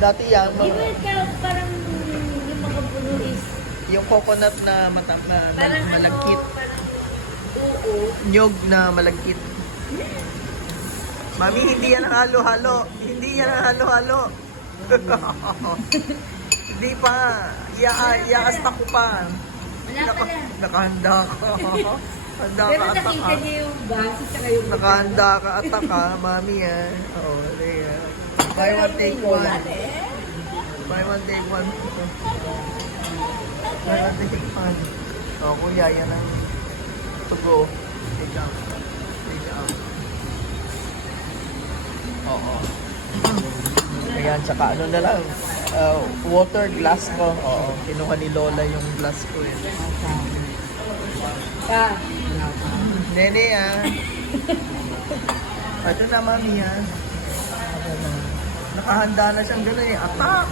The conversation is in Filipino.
Dati yan, Di ba parang yung mga puno is yung coconut na parang malagkit. parang oo. Nyog na malagkit. Mami, hindi yan ang halo-halo. Hindi yan ang halo-halo. Hindi pa. Iaasta ko pa. Wala pala. Nakahanda ka. Handa Pero ka ata nakita ka. niya yung base tsaka yung Nakahanda ka ata ka, mami yan. Oo, yeah. Buy one, take one. Buy one, take one. Buy one, take one. O, kuya, yan ang to go. Take out. Take out. Oo. Ayan, tsaka ano na lang. Water glass ko. Oo, kinuha ni Lola yung glass ko eh. pa. Nene ah. Ito na mami yan. Nakahanda na siyang gano'n eh. Atak!